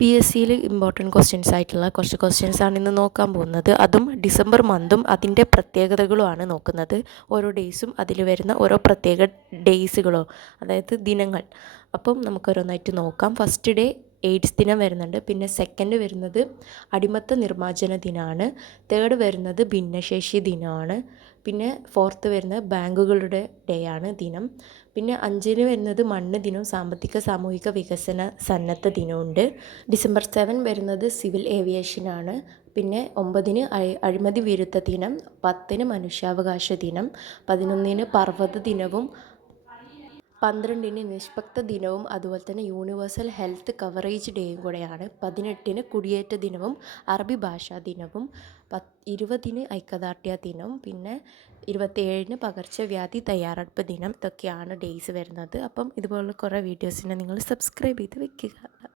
P S സിയിൽ important questions ആയിട്ടുള്ള കുറച്ച് ക്വസ്റ്റ്യൻസാണ് ഇന്ന് നോക്കാൻ പോകുന്നത്. അതും ഡിസംബർ മന്തും അതിൻ്റെ പ്രത്യേകതകളുമാണ് നോക്കുന്നത്. ഓരോ ഡേയ്സും അതിൽ വരുന്ന ഓരോ പ്രത്യേക ഡേയ്സുകളോ അതായത് ദിനങ്ങൾ. അപ്പം നമുക്കോരോന്നായിട്ട് നോക്കാം. ഫസ്റ്റ് ഡേ എയ്ഡ്സ് ദിനം വരുന്നുണ്ട്. പിന്നെ സെക്കൻഡ് വരുന്നത് അടിമത്ത നിർമ്മാർജ്ജന ദിനമാണ്. തേർഡ് വരുന്നത് ഭിന്നശേഷി ദിനമാണ്. പിന്നെ ഫോർത്ത് വരുന്നത് ബാങ്കുകളുടെ ഡേ ആണ് ദിനം. പിന്നെ 5-ന് വരുന്നത് മണ്ണ് ദിനവും സാമ്പത്തിക സാമൂഹിക വികസന സന്നദ്ധ ദിനമുണ്ട്. ഡിസംബർ 7 വരുന്നത് സിവിൽ ഏവിയേഷനാണ്. പിന്നെ 9-ന് അഴിമതി വിരുദ്ധ ദിനം, 10-ന് മനുഷ്യാവകാശ ദിനം, 11-ന് പർവ്വത ദിനവും 12-ന് നിഷ്പക്ഷ ദിനവും അതുപോലെ തന്നെ യൂണിവേഴ്സൽ ഹെൽത്ത് കവറേജ് ഡേയും കൂടെയാണ്. 18-ന് കുടിയേറ്റ ദിനവും അറബി ഭാഷാ ദിനവും, 20-ന് ഐക്യദാർഢ്യ ദിനം, പിന്നെ 27-ന് പകർച്ചവ്യാധി തയ്യാറെടുപ്പ് ദിനം. ഇതൊക്കെയാണ് ഡേയ്സ് വരുന്നത്. അപ്പം ഇതുപോലുള്ള കുറേ വീഡിയോസിനെ നിങ്ങൾ സബ്സ്ക്രൈബ് ചെയ്ത് വെക്കുക.